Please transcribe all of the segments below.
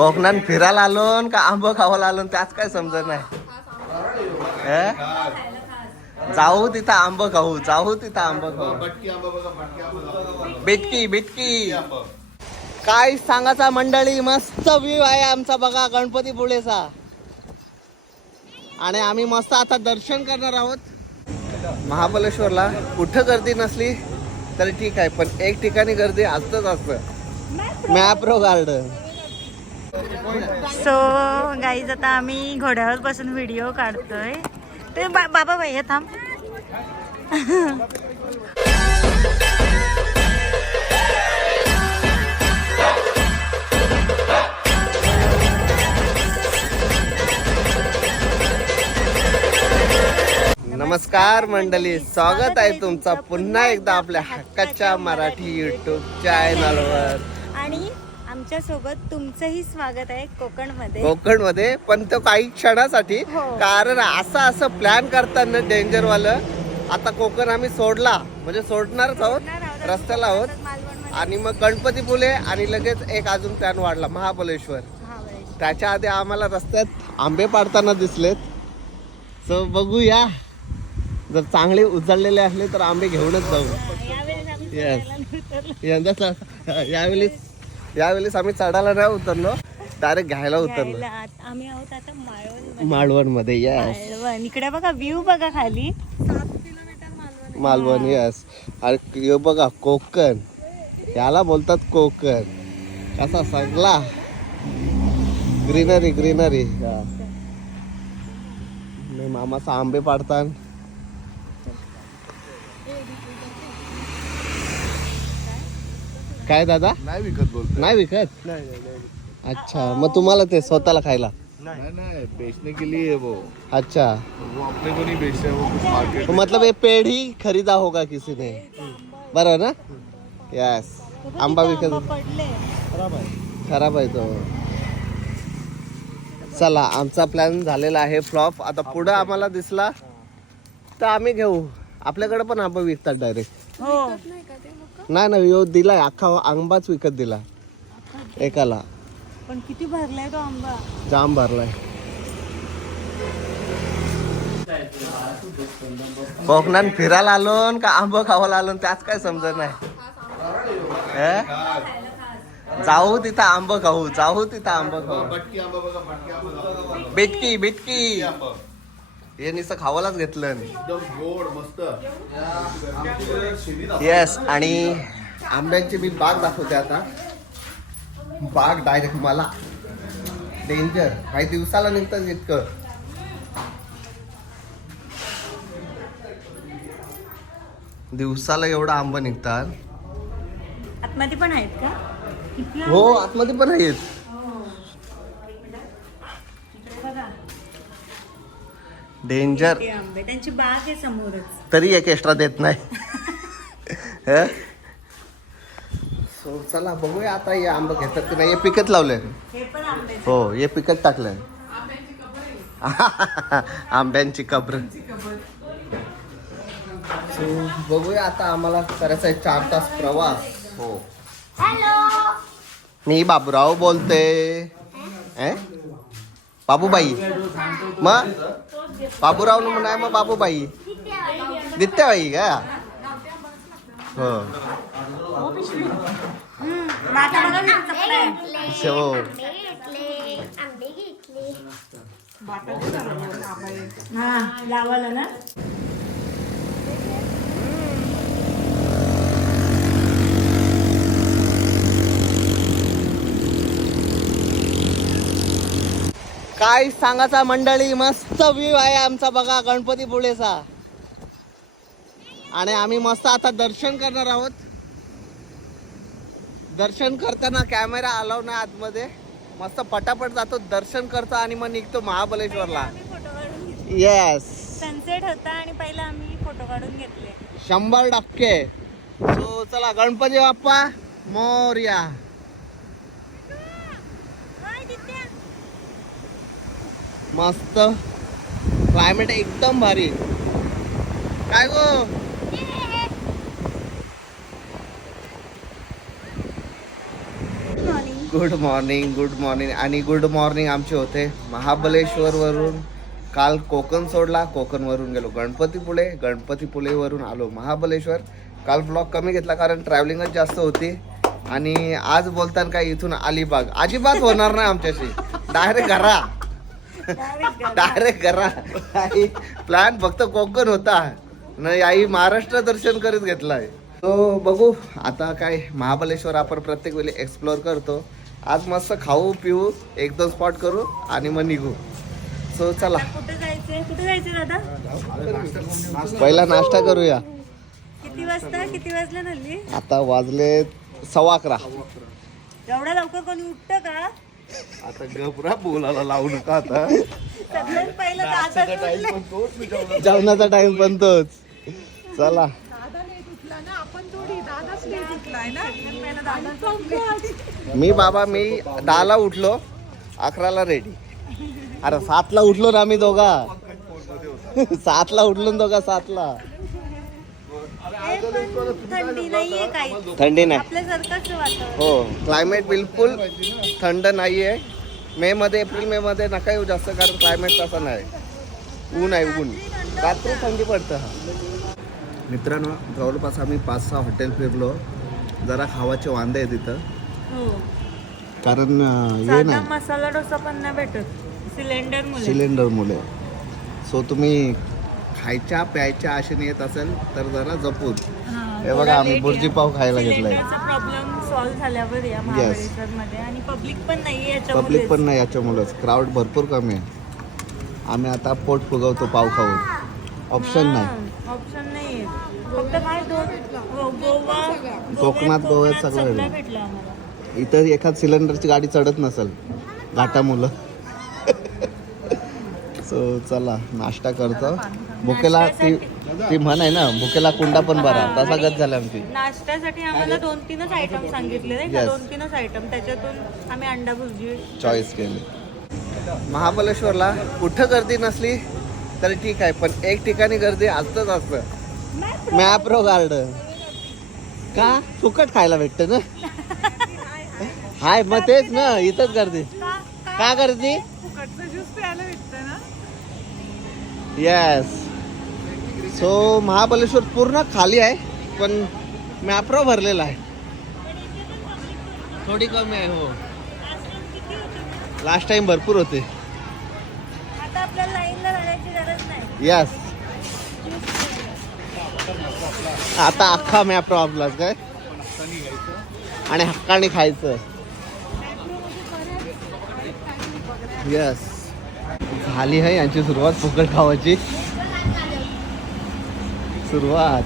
कोकणात फिरायला आलो का आंब खावायला आलो त्याच काय समजत नाही. जाऊ तिथं आंब खाऊ, जाऊ तिथं आंब खाऊ. बिटकी बिटकी काय सांगायचा मंडळी, मस्त व्ह्यू आहे आमचा बघा गणपतीपुळेचा. आणि आम्ही मस्त आता दर्शन करणार आहोत महाबळेश्वरला. कुठं गर्दी नसली तरी ठीक आहे, पण एक ठिकाणी गर्दी असतच असतं, मॅप्रो गार्डन. सो गाईज आता आम्ही घोड्यावर बसून व्हिडिओ काढतोय. ते बाबा बाई थांब. नमस्कार मंडळी, स्वागत आहे तुमचा पुन्हा एकदा आपल्या हक्काच्या मराठी युट्यूब चॅनलवर. आणि आमच्या सोबत तुमचंही स्वागत आहे कोकणमध्ये, पण तो काही क्षणासाठी. हो. कारण असं प्लॅन करताना डेंजर वालं. आता कोकण आम्ही सोडला, म्हणजे सोडणारच आहोत, रस्त्याला आहोत. आणि मग गणपतीपुळे आणि लगेच एक अजून प्लॅन वाढला महाबळेश्वर. त्याच्या आधी आम्हाला रस्त्यात आंबे पाडताना दिसलेत. सो बघूया, जर चांगले उजळलेले असले तर आंबे घेऊनच जाऊ. यावेळेस आम्ही चढायला नाही उतरलो, डायरेक्ट घ्यायला उतरलो. आम्ही आहोत आता मालवण मध्ये. मालवण इकडे बघा, व्ह्यू बघा खाली. 7 किलोमीटर मालवण. यस. आणि बघा कोकण, याला बोलतात कोकण. कसा सगळा ग्रीनरी ग्रीनरी. मामाचा आंबे पाडतात. काय दादा? नाही विकत बोलतो. नाही विकत. अच्छा, मग तुम्हाला ते स्वतःला खायला? नहीं बेचने के लिए वो. अच्छा, वो अपने को नहीं बेचते हैं, वो कुछ मार्केट तो मतलब ये पेड़ ही खरीदा होगा किसी ने, बरोबर ना? यस. आंबा विकत पडले. खराब आहे तो. चला, आमचा प्लॅन झालेला आहे फ्लॉप. आता पुढं आम्हाला दिसला तर आम्ही घेऊ. आपल्याकडे पण आंबा विकतात डायरेक्ट. हो, नाही यो दिलाय, अख्खा आंबाच विकत दिला एकाला. पण किती भरलाय तो आंबा. जाम भरलाय. कोकणात फिरायला आलो का आंब खावायला आलो त्याच काय समजत नाही. जाऊ तिथं आंब खाऊ, जाऊ तिथं आंब खाऊ. बिटकी बिटकी हे नुसतं खावायलाच घेतलं. एकदम गोड मस्त. येस. आणि आंब्यांची मी बाग दाखवते आता. बाग डायरेक्ट मला डेंजर. काही दिवसाला निघतात इतकं. दिवसाला एवढं आंब निघतात. आतमध्ये पण आहेत का? किती हो, आतमध्ये पण आहेत. बघा डेंजर. किती आंबे. त्यांची बाग आहे समोरच. तरी एक एक्स्ट्रा देत नाही. सो चला बघूया आता हे आंब घेतात की नाही. हे पिकत लावलंय. हे पण आंबे. हो, हे पिकत टाकलंय. आंब्यांची कबर. सो बघूया आता. आम्हाला करायचा आहे 4 तास प्रवास. हो. हॅलो, मी बाबूराव बोलते. बाबूबाई. मग बाबूराव म्हणा, मग बाबूबाई दित्याबाई का? हो. हो. हा, लावायला ना. काय सांगायचा मंडळी, मस्त व्ह्यू आहे आमचा बघा गणपतीपुळेचा. आणि आम्ही मस्त आता दर्शन करणार आहोत. दर्शन करताना कॅमेरा अलाव नाही आतमध्ये. मस्त पटापट जातो, दर्शन करतो आणि मग निघतो महाबळेश्वरला. येस. सनसेट होता आणि पहिला आम्ही फोटो काढून घेतले. 100%. सो चला, गणपती बाप्पा मोरया. मस्त क्लायमेट एकदम भारी. काय गो, गुड मॉर्निंग आणि गुड मॉर्निंग आमचे होते महाबलेश्वरवरून. काल कोकण सोडला, कोकणवरून गेलो गणपतीपुळेवरून आलो महाबलेश्वर. काल ब्लॉग कमी घेतला कारण ट्रॅव्हलिंगच जास्त होती. आणि आज बोलताना काय इथून अलिबाग अजिबात होणार नाही आमच्याशी. डायरेक्ट घरा प्लॅन फक्त कोकण होता नाही, आई महाराष्ट्र दर्शन करीत घेतलाय. तो बघू आता काय महाबलेश्वर आपण प्रत्येक वेळी एक्सप्लोअर करतो. आज मस्त खाऊ पिऊ, एक दोन स्पॉट करू आणि मग निघू. सो चला कुठे जायचंय दादा? पहिला नाश्ता करूया. किती वाजले हल्ली? आता वाजले 11:15. एवढ्या लवकर कोणी उठतं का? आता गबरा बोलायला लावू नका आता. सगळ्यात पहिलं दादा उठले. जेवणाचा टाइम पण तोच. चला मी 10ला उठलो, 11ला रेडी. अरे 7ला उठलो ना आम्ही दोघा. 7ला उठलो ना दोघा 7ला. थंडी नाहीये काही, थंडी नाही आपल्यासारखंच वातावरण. हो, क्लायमेट बिलकुल थंड नाहीये. एप्रिल मे मध्ये नका येऊ जास्त कारण क्लायमेट तसं नाही. ऊन आहे ऊन. रात्री थंडी पडतं. मित्रांनो जवळपास आम्ही 5-6 हॉटेल फिरलो. जरा खावाचे वांदे आहे तिथं हो. कारण हे साधा नाही मसाला डोसा पण नाही भेटत सिलेंडर मुले. सो तुम्ही खायच्या प्यायच्या आशेने येत असेल तर जरा जपून. हे बघा आम्ही बुर्जी पाव खायला घेतलाय. प्रॉब्लेम सॉल्व्ह झाल्यावर या महाबळेश्वर मध्ये. आणि पब्लिक पण नाही याच्यामुळेच क्राऊड भरपूर कमी आहे. आम्ही आता पोट फुगवतो पाव खाऊन. ऑप्शन नाही फक्त काय गोवा कोकणात गोव्यात सगळं भेटलं आम्हाला. इथं एखाद सिलेंडरची गाडी चढत नसेल घाटामुळं. सो चला नाश्ता करतो. भुकेला ती म्हण आहे ना, भुकेला कुंडा पण बरा, तसा गत झाला आमची. नाश्त्यासाठी आम्हाला 2-3च आयटम सांगितले नाही का? 2-3च आयटम, त्याच्यातून आम्ही अंडा भुर्जी चॉईस केली. महाबलेश्वरला कुठं गर्दी नसली तरी ठीक आहे, पण एक ठिकाणी गर्दी असतंच असतं. मॅप्रो गार्डन का फुकट खायला भेटतं ना. हाय मग तेच ना, इथंच गर्दी का गर्दी. येस. सो महाबलेश्वर पूर्ण खाली आहे पण मॅप्रो भरलेला आहे. थोडी कमी आहे. हो, लास्ट टाइम भरपूर होते. आता आपल्याला लाईनला राहायची गरज नाही. यस, आता अख्खा मॅप्रो आपलाच काय आणि हक्काने खायचं. यस, झाली आहे यांची सुरुवात फुकट खावायची सुरुवात.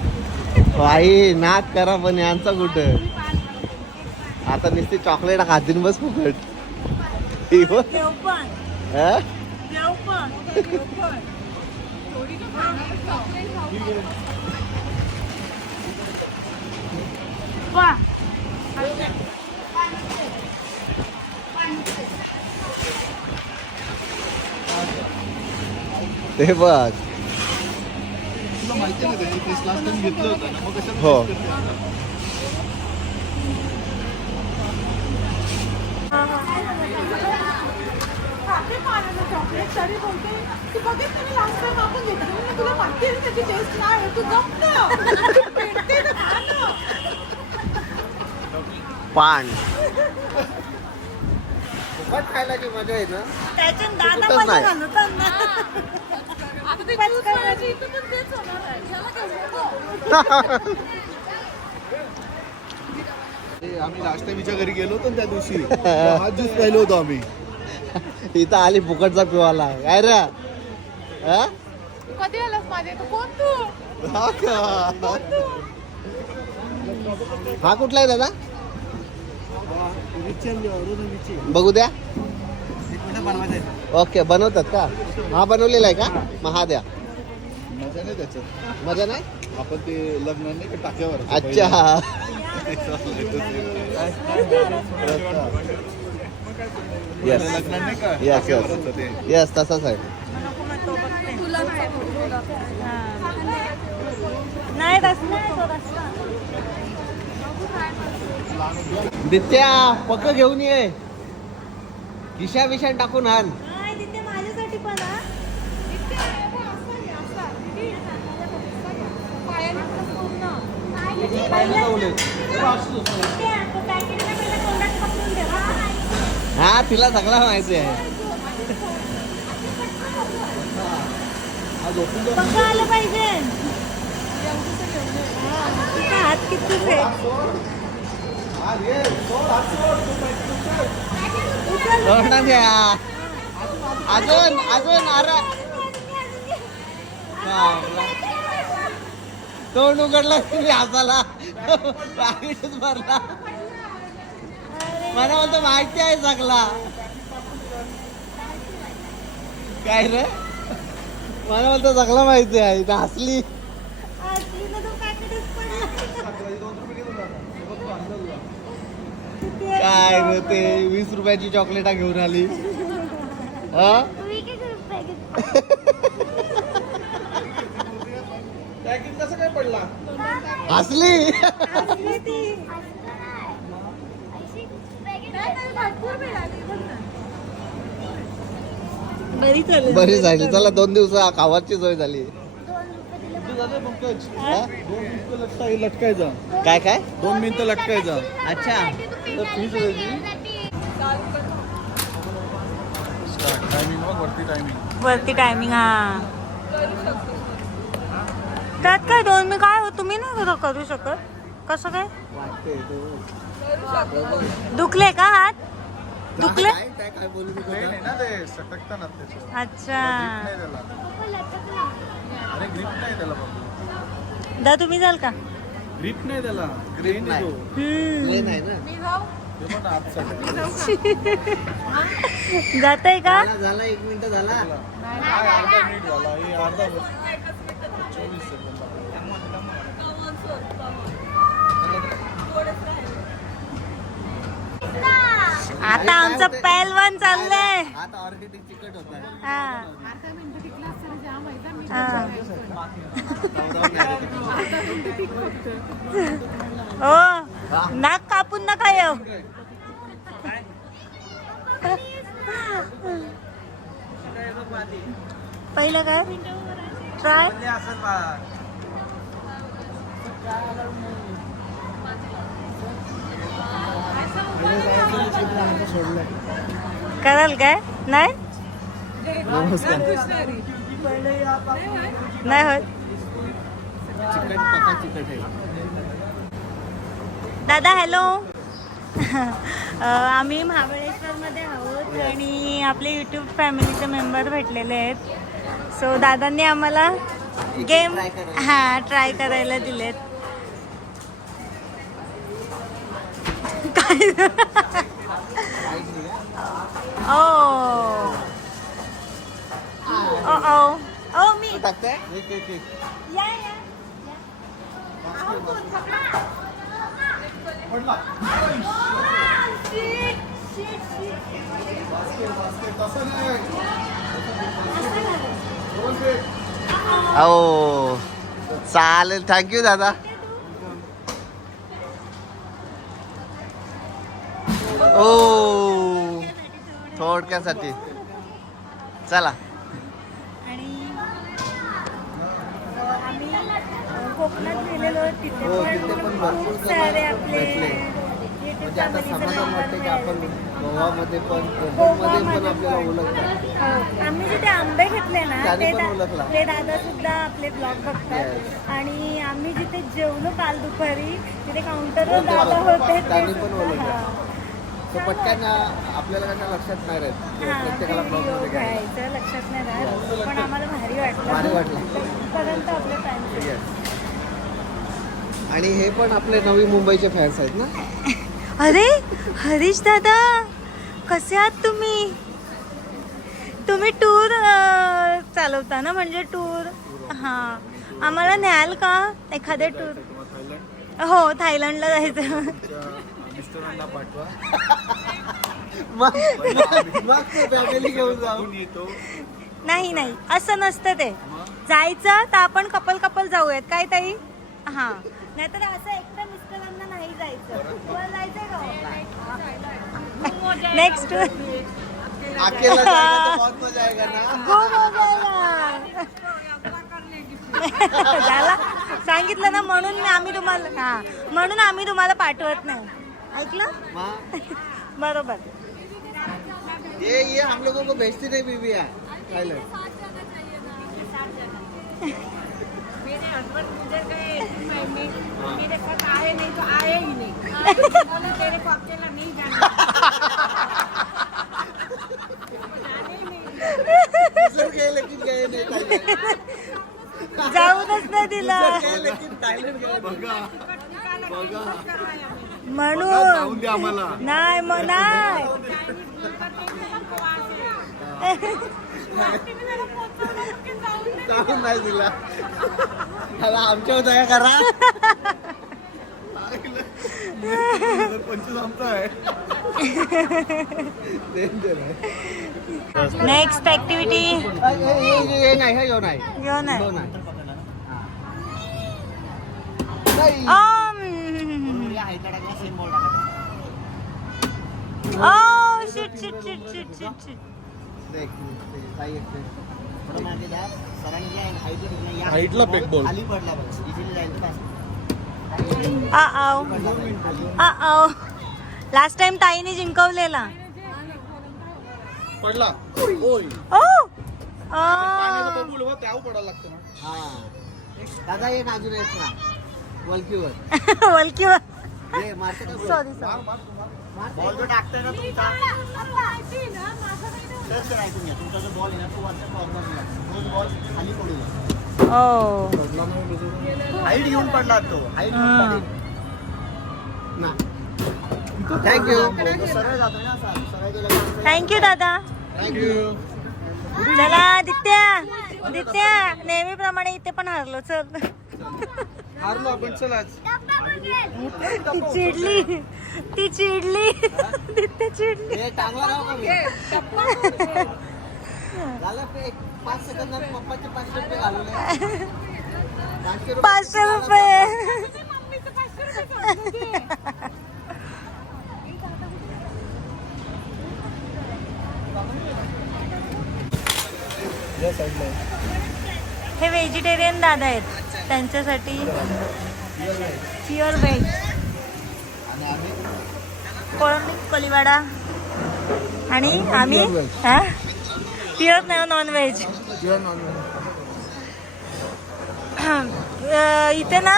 बाई नाक करा पण यांचा कुठं. आता नुसती चॉकलेट खातील बस फुकट. देव पण. हा? वा. ते बघ. हो, पान फुकट खायला जी मजा आहे ना त्याच्यात कुठंच दादा नाही. घालतात ना. आम्ही लास्ट टाइम घरी गेलो होतो त्या दिवशी हा ज्यूस प्यायलो होतो आम्ही. इथं आली फुकटचा पिवाला काय रे. हा? कधी आलास माझ्या इथं? कोण तू? हा का? हा कुठला आहे दादा बघू द्या. ओके बनवतात का. हा बनवलेला आहे का. मग हा द्या. मजा नाही त्याच्यात. मजा नाही. आपण ते लग्न नाही का टाक्यावर. अच्छा. येस लग्न नाही का येस टाक्यावर होतं ते. येस तसाच आहे. नाही तसं नाही तो रस्ता. दित्या पक्क घेऊन ये. खिशा बिशान टाकून आण. तिथे माझ्यासाठी पण हा. हा तिला सगळा माहिती आहे. पक्का आलं पाहिजे. हात किती अजून अजून अरे तोंड उघडला तुम्ही हसाला. पाकिटच भरला. मला म्हणतो माहिती आहे सगळा. काय रे मला म्हणतो सगळं माहिती आहे. हसली. काय रे ते 20 रुपयाची चॉकलेटा घेऊन आली. कसं काय पडला? हसली. बरी झाली. चला 2 दिवस खावाची सोय झाली. लटकायचा. काय काय 2 मिनिटं लटकायचा. अच्छा टायमिंग वरती टायमिंग. वरती टायमिंग. हा त्यात काय 2 मी काय हो तुम्ही नाही करू शकत. कसं काय दुखले का हात? दुखले. काय बोलू नाही ना ते सटकता ना त्याच्यावर. अच्छा अरे ग्रिप नाही त्याला बाबा. दा तुम्ही जाल का? ग्रिप नाही त्याला. Grip नाही. नाही ना. मी जाऊ. ते पण आत सटकतं. जात आहे का? झाला 1 मिनिट झाला. काय अर्धा मिनिट झाला. हे अर्धा 24 सेकंद. आता आमचं पहलवान चाललंय. आता ऑर्गेटिक चिकट होत आहे. हा. हो नाक कापून नका येऊ. पहिलं काय ट्राय कराल काय? नाही नाही होत. चिकट पका चिकट आहे. दादा हॅलो. आम्ही महाबळेश्वरमध्ये आहोत आणि आपले यूट्यूब फॅमिलीचे मेंबर भेटलेले आहेत. सो दादांनी आम्हाला गेम ट्राय करायला दिलेत. काय ओ मी टाकते या हो चालेल. थँक्यू दादा. ओ थोडक्यासाठी चला. आणि आम्ही कोकणात गेलेलो. तिथे पण खूप सारे आपले म्हणजे आता समाधान वाटते की आपण गोवामध्ये पण कोकणमध्ये पण आपल्याला ओळखतात. आम्ही जिथे आंबे घेतले ना त्याने पण ओळखला. ते दादा सुद्धा आपले ब्लॉग बघतात. आणि आम्ही जिथे जेवलो काल दुपारी तिथे काउंटरवर दादा होते. त्याने पण ओळखलं. तो पटकन आपल्याला काय लक्षात नाही राहत. प्रत्येकाला ब्लॉगमध्ये घ्यायचं लक्षात नाही राहत. पण आम्हाला भारी वाटलं. पर्यंत आपले फॅन्स. आणि हे पण आपले नवी मुंबईचे फॅन्स आहेत ना. अरे हरीश दादा कसे आहात तुम्ही? तुम्ही टूर चालवता ना म्हणजे टूर. हां आम्हाला न्याल का एखादे टूर? हो थायलंडला जायचं. मिस्टरांना पाठवा. फॅमिली घेऊन जाऊन येतो. नाही नाही असं नसतं ते. जायचं तर आपण कपल जाऊयात काय ताई. हां नाहीतर असं एकटं मिस्टरांना नाही जायचं. नेक्स्ट अकेला जाएगा तो बहुत मजा आएगा ना. झाला सांगितलं ना म्हणून आम्ही तुम्हाला पाठवत नाही ऐकलं हाँ. बरोबर. ये हम लोगों को भेजती नहीं बीबी है थाईलैंड. मेरे हस्बैंड गुजर गए मेरे साथ आए नहीं तो आए ही नहीं बोले तेरे को अकेला नहीं जाना गुजर गए लेकिन गए नहीं थाईलैंड. जाऊनच नाही दिला गए लेकिन थाईलैंड गए. बघा म्हणून जाऊन द्या आम्हाला. नाही मग नाही जाऊन नाही दिला. त्याला आमच्या दया करा. 2025 आमचा आहे. डेंजर आहे. नेक्स्ट ऍक्टिव्हिटी ये नाही हे यो नाही यो नाही यो नाही. नाही. Shit shit shit shit shit shit देख, काही एक ते. हाईटला फेक बॉल. लास्ट टाइम ताईने जिंकवलेला पडला. ओय. पाण्याचा बबूल व त्यावर पडायला लागतं ना. हा. दादा एक अजून एक ना वलकीवर वलकीवर ये मारते का? सॉरी बॉल जो टाकताय ना तुमचा टच करायचं नाही. तुमचा जो बॉल आहे ना तो वरच्या कॉर्नरला तो बॉल खाली पडू द्या. ओ हाईट घेऊन पडला तो. हाईट घेऊन पडेल. ना. थँक्यू. सरळ जातोय ना असा. सरळ गेला की थँक्यू दादा. थँक्यू. चला दित्या नेहमीप्रमाणे इथे पण हारलो चल हारलो आपण चलाच. ती चिडली दित्या चिडली हे टांगला राहू का मी? झालं ते एक 5 सेकंदात पप्पाचे 500 रुपये घालवले. 500 रुपये हे व्हेजिटेरियन दादा आहेत त्यांच्यासाठी प्युअर व्हेज कोळंबी कोलीवाडा आणि आम्ही प्युअर नॉन व्हेज. इथे ना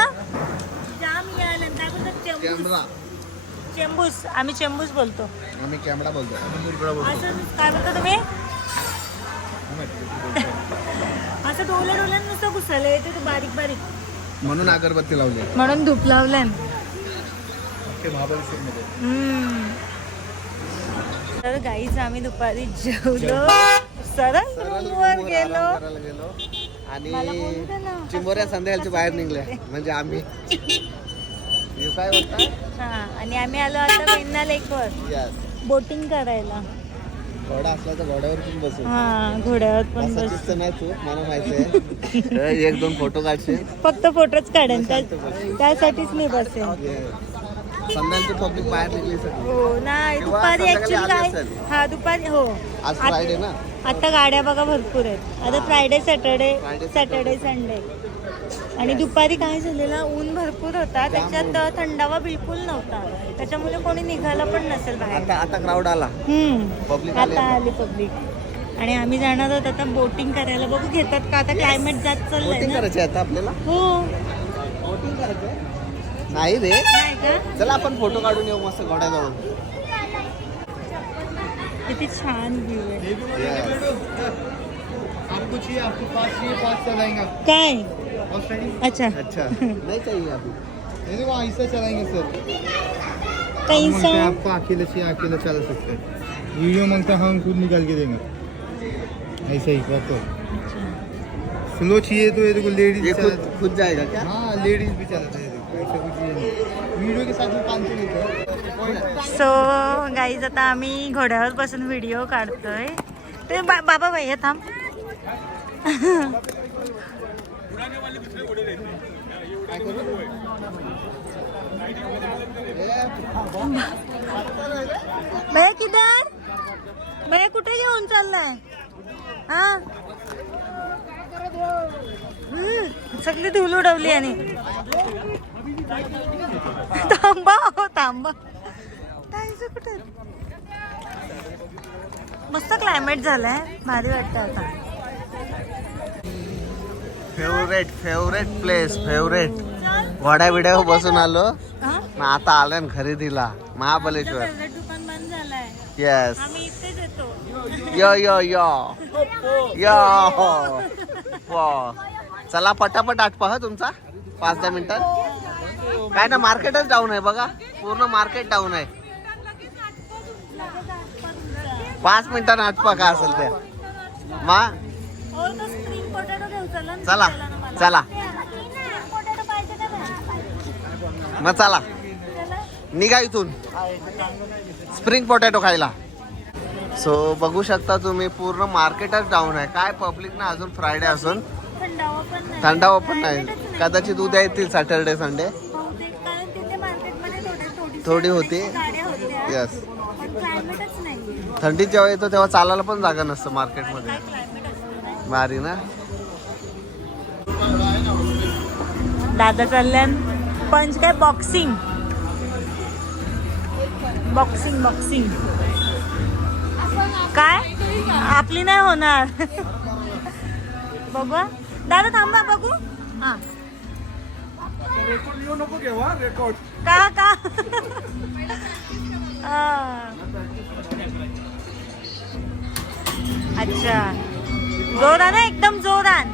जाम काय बोलतात कॅमेरा. चेंबूस आम्ही चेंबूस बोलतो. आम्ही कॅमेरा बोलतो. असं काय बोलता तुम्ही असं डोल्या नुसतं घुसलं येते ते बारीक बारीक म्हणून अगरबत्ती लावली. म्हणून धूप लावलं. महाबळेश्वरमध्ये. तर गाईच आम्ही दुपारी जेवलो सरळ रूमवर गेलो. करायला गेलो आणि मला बोलू दे ना. चिंबोऱ्या संध्याकाळच्या बाहेर निघल्या म्हणजे आम्ही हे काय बोलता. हा आणि आम्ही आलो आता वेण्णा लेकवर यस. बोटिंग करायला. घोडा असला तर घोड्यावर पण बसू. हा घोड्यावर पण असं बस दिसतं नाही तू मला माहिती आहे. 1-2 फोटो काढशील. फक्त फोटोच काढेन त्यासाठीच मी बसेन. संध्याकाळची पब्लिक बाहेर निघली सगळी. हो नाही तेव्हा दुपारी संध्याकाळी ऍक्च्युली आली काय असेल. हा दुपारी हो आज फ्रायडे ना. आता गाड्या बघा भरपूर आहेत. आता फ्रायडे Friday, सॅटर्डे संडे आणि दुपारी काय झालेलं ऊन भरपूर होता त्याच्यात थंडावा बिलकुल नव्हता त्याच्यामुळे कोणी निघाला पण नसेल बाहेर. आता क्राऊड आला. Public आली. आता आली पब्लिक आणि आम्ही जाणार आहोत आता बोटिंग करायला. बघू घेतात का आता क्लायमेट जात चाललंय बोटिंग ना. करायची आता आपल्याला. हो बोटिंग करायचं नाही रे. नाही का चला आपण फोटो काढून येऊ मस्त घोड्याजवळ. किती छान व्ह्यू आहे. आपको चाहिए आपको 5 चाहिए 5 चलाएंगे. काय ऑलरेडी. अच्छा अच्छा नहीं चाहिए अभी. नहीं वहाँ ऐसा चलाएंगे सर. कैसा आपको अकेले चाहिए अकेले चला सकते हैं. वीडियो मांगता हम खुद निकाल के देंगे. ऐसा ही बात तो. स्लो चाहिए तो ये देखो लेडीज. ये खुद जाएगा क्या? हाँ लेडीज भी चलाते हैं. ऐसा कुछ ये नहीं. वीडियो के साथ में 500 लेते हैं. सो गाईज आता आम्ही घोड्यावर बसून व्हिडिओ काढतोय. ते बाबा भैया थांब. भैया किधर? भैया कुठे घेऊन चाललाय? हा सगळी धूल उडवली आणि थांबा हो थांबा. जायचं कुठे? मस्त क्लायमेट झालंय, भारी वाटतं आता. फेवरेट प्लेस, फेवरेट वड्या बिड्या बसून आलो हा? ना. आता आलं ना खरेदीला महाबलेश्वर. फेवरेट दुकान बंद झालंय. येस. आम्ही इथेच येतो. यो यो यो यो वा. चला पटापट आटपा हा तुमचा 5-10 मिनिटात. काय ना मार्केटच डाऊन आहे बघा, पूर्ण मार्केट डाऊन आहे. 5 मिनिटांना आटपा का असेल त्या मा. हो, तो स्प्रिंग पोटॅटो घेऊ चला ना. चला मला. चला पोटॅटो पाहिजे का नाही? मग चला चला. निघा इथून स्प्रिंग पोटॅटो खायला. सो बघू शकता तुम्ही पूर्ण मार्केटच डाऊन आहे. काय पब्लिक ना अजून फ्रायडे असून थंडावा पण नाही. थंडावा पण नाही. Climateच नाही. कदाचित उद्या येतील सॅटरडे संडे. बहुतेक कारण तिथे मार्केटमध्ये थोडीशी थोडी होती. गाड्या होत्या. यस. पण क्लायमेटच नाही. थंडीत जेव्हा येतो तेव्हा चालायला पण जागा नसतं मार्केटमध्ये. काय क्लायमेट असतं नाही. भारी ना. दादा चालल्यान पंच काय बॉक्सिंग बॉक्सिंग बॉक्सिंग काय आपली नाही होणार. बघू दादा थांबा बघू. हा का का अच्छा जोरान आहे, एकदम जोरान.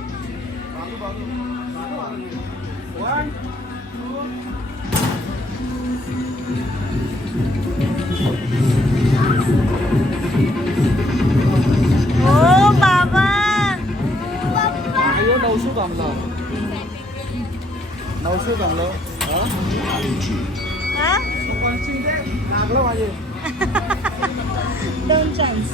ओ बाबा 900 थांबला. 900 थांबला. हा? लागलं माझे. दोन चान्स.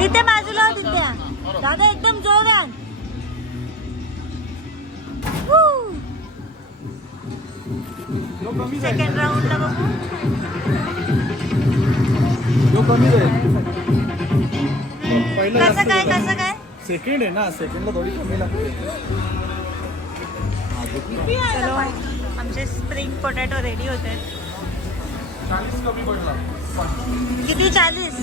तिथे बाजूला हो तिथे. दादा एकदम जोरान. सेकंड राऊंडला बघू. कसं काय कसं काय. सेकंड आहे ना, सेकंडला थोडी कमी लागते. चलो आमचे स्प्रिंग पोटॅटो रेडी होते. 40 कमी पडला. किती 40?